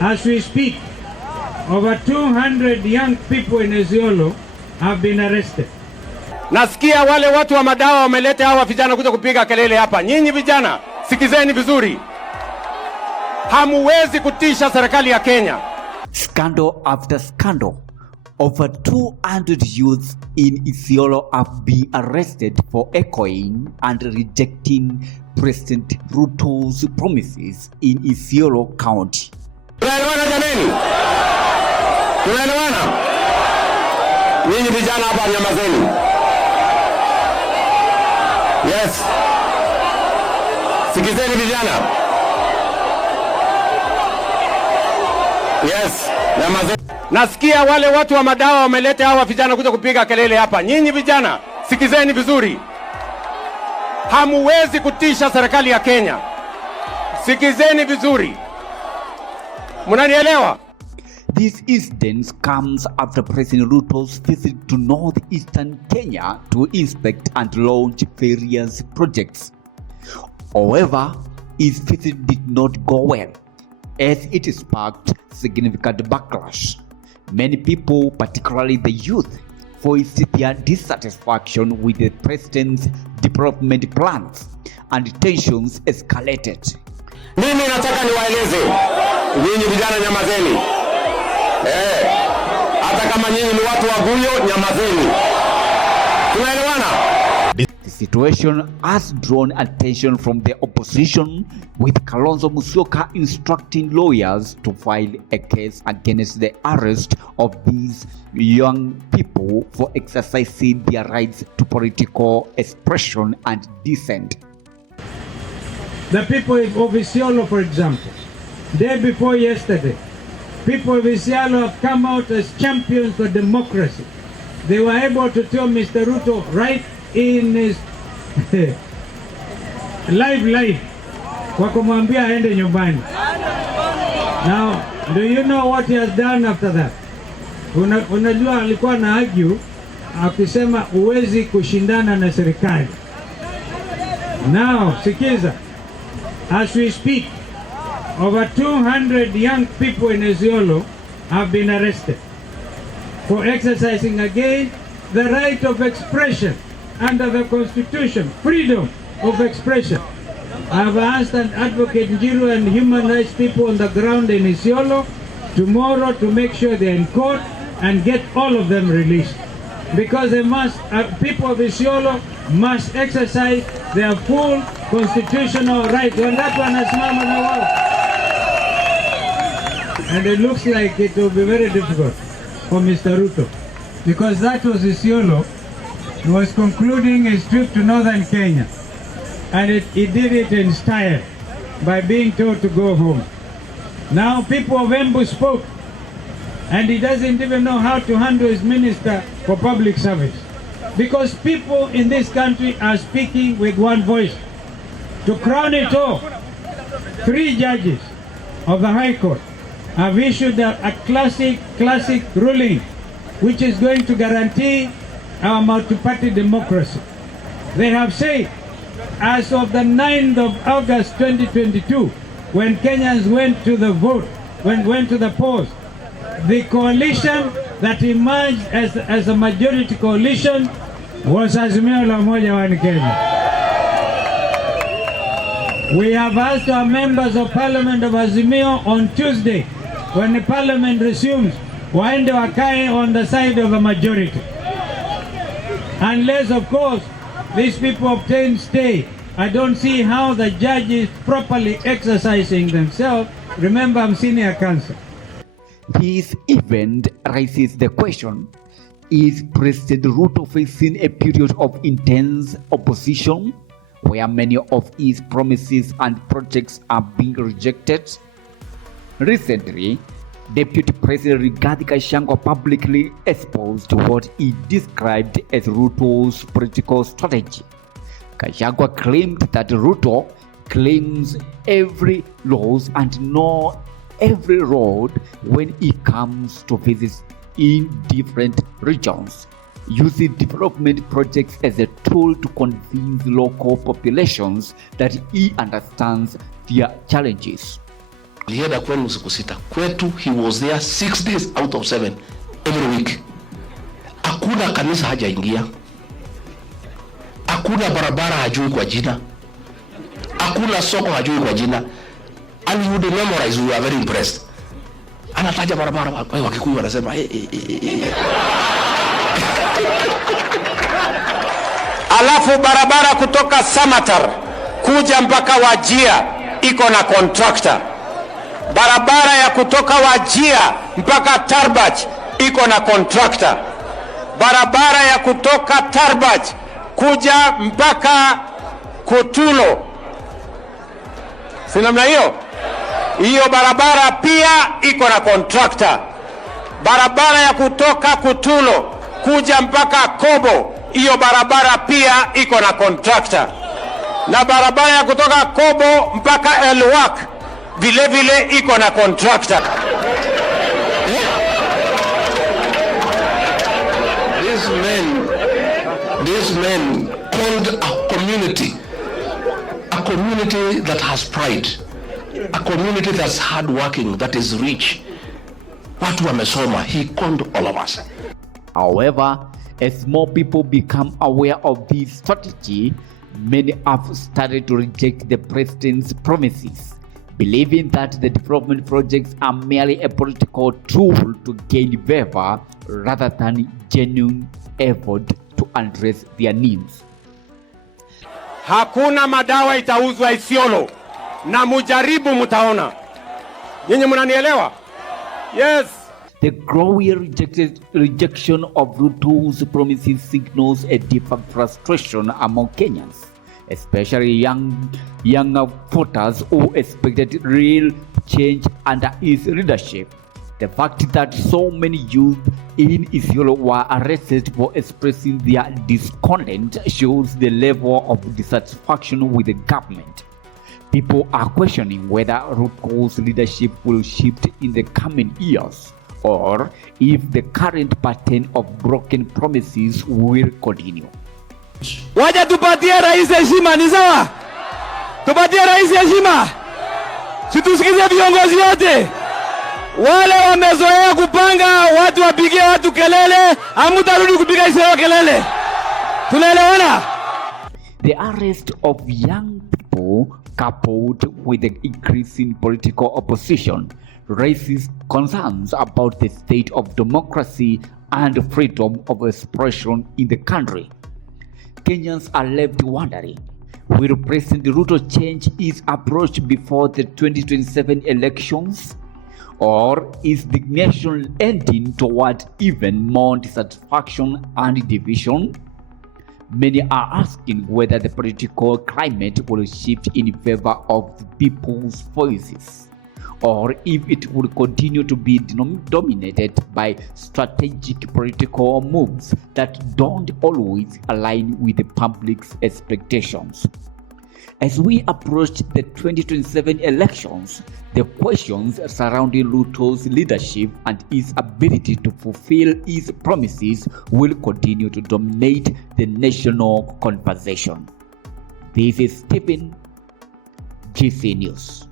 As we speak, over 200 young people in ISIOLO have been arrested. Nasikia wale watu wa madawa wameleta hawa vijana kuja kupiga kelele hapa. Nyinyi vijana, sikizeni vizuri. Hamuwezi kutisha serikali ya Kenya. Scandal after scandal. Over 200 youths in ISIOLO have been arrested for echoing and rejecting President RUTO's promises in ISIOLO County. Tunaelewana jameni? Tunaelewana? Nyinyi vijana hapa nyamazeni. Yes. Sikizeni vijana. Yes. Nyamazeni. Nasikia wale watu wa madawa wameleta hawa vijana kuja kupiga kelele hapa. Nyinyi vijana, sikizeni vizuri. Hamuwezi kutisha serikali ya Kenya. Sikizeni vizuri. Munanielewa? This incident comes after President Ruto's visit to northeastern Kenya to inspect and launch various projects. However, his visit did not go well, as it sparked significant backlash. Many people, particularly the youth, voiced their dissatisfaction with the president's development plans, and tensions escalated. Mimi nataka niwaeleze nyinyi vijana, nyamazeni. Hata kama nyinyi ni watu wa Guyo, nyamazeni. Tunaelewana? The situation has drawn attention from the opposition, with Kalonzo Musyoka instructing lawyers to file a case against the arrest of these young people for exercising their rights to political expression and dissent. The people of ISIOLO, for example, day before yesterday, people of ISIOLO have come out as champions for democracy. They were able to tell Mr. Ruto right in his live kwa kumwambia aende nyumbani. Now, do you know what he has done after that? Unajua alikuwa na argue akisema uwezi kushindana na serikali. Now, sikiza, as we speak, over 200 young people in ISIOLO have been arrested for exercising again the right of expression under the Constitution, freedom of expression. I have asked an advocate Njiru and human rights people on the ground in ISIOLO tomorrow to make sure they're in court and get all of them released, because they must, people of ISIOLO must exercise their full constitutional right. And that one has and it looks like it will be very difficult for Mr. Ruto, because that was ISIOLO. He was concluding his trip to northern Kenya, and he did it in style by being told to go home. Now people of Embu spoke, and he doesn't even know how to handle his minister for public service, because people in this country are speaking with one voice. To crown it all, 3 judges of the High Court have issued a classic ruling, which is going to guarantee our multi-party democracy. They have said, as of the 9th of August 2022, when Kenyans went to the vote, went to the polls, the coalition that emerged as a majority coalition was Azimio la Umoja wa Kenya. We have asked our members of parliament of Azimio on Tuesday, when the parliament resumes, waende wakae on the side of the majority. Unless, of course, these people obtain stay. I don't see how the judges properly exercising themselves. Remember, I'm senior counsel. This event raises the question, is President Ruto facing a period of intense opposition, where many of his promises and projects are being rejected? Recently, Deputy President Rigathi Gachagua publicly espoused what he described as Ruto's political strategy. Gachagua claimed that Ruto claims every laws and know every road when he comes to visit in different regions, using development projects as a tool to convince local populations that he understands their challenges. Alienda kwenu siku 6. Kwetu he was there 6 days out of 7 every week. Hakuna kanisa hajaingia. Hakuna barabara hajui kwa jina. Hakuna soko hajui kwa jina. And you would memorize, we are very impressed. Anataja barabara, Wakikuyu wanasema Alafu barabara kutoka Samatar kuja mpaka Wajia iko na contractor. Barabara ya kutoka Wajia mpaka Tarbaj iko na contractor. Barabara ya kutoka Tarbaj kuja mpaka Kutulo, si namna hiyo? Hiyo barabara pia iko na contractor. Barabara ya kutoka Kutulo kuja mpaka Kobo, hiyo barabara pia iko na contractor. Na barabara ya kutoka Kobo mpaka Elwak vile vile iko na contractor. These men called a community that has pride, a community that's hardworking, that is rich. Watu wamesoma. He called all of us. However, as more people become aware of this strategy, many have started to reject the president's promises, believing that the development projects are merely a political tool to gain favor rather than genuine effort to address their needs. Hakuna madawa itauzwa ISIOLO, na mujaribu mutaona. Nyinyi mnanielewa? Yes. The growing rejection of RUTO's promises signals a deeper frustration among Kenyans, especially younger voters who expected real change under his leadership. The fact that so many youth in ISIOLO were arrested for expressing their discontent shows the level of dissatisfaction with the government. People are questioning whether RUTO's leadership will shift in the coming years, or if the current pattern of broken promises will continue. Waja tupatie rais heshima, ni sawa? Tupatie rais heshima. Situsikize viongozi wote. Wale wamezoea kupanga watu wapigie watu kelele, hamutarudi kupiga ISIOLO kelele. Tunaelewana? The arrest of young people, coupled with the increasing political opposition, raises concerns about the state of democracy and freedom of expression in the country. Kenyans are left wondering, will President RUTO change his approach before the 2027 elections? Or is the nation ending toward even more dissatisfaction and division? Many are asking whether the political climate will shift in favor of the people's voices, or if it will continue to be dominated by strategic political moves that don't always align with the public's expectations. As we approach the 2027 elections, the questions surrounding RUTO's leadership and his ability to fulfill his promises will continue to dominate the national conversation. This is Stephen, GC News.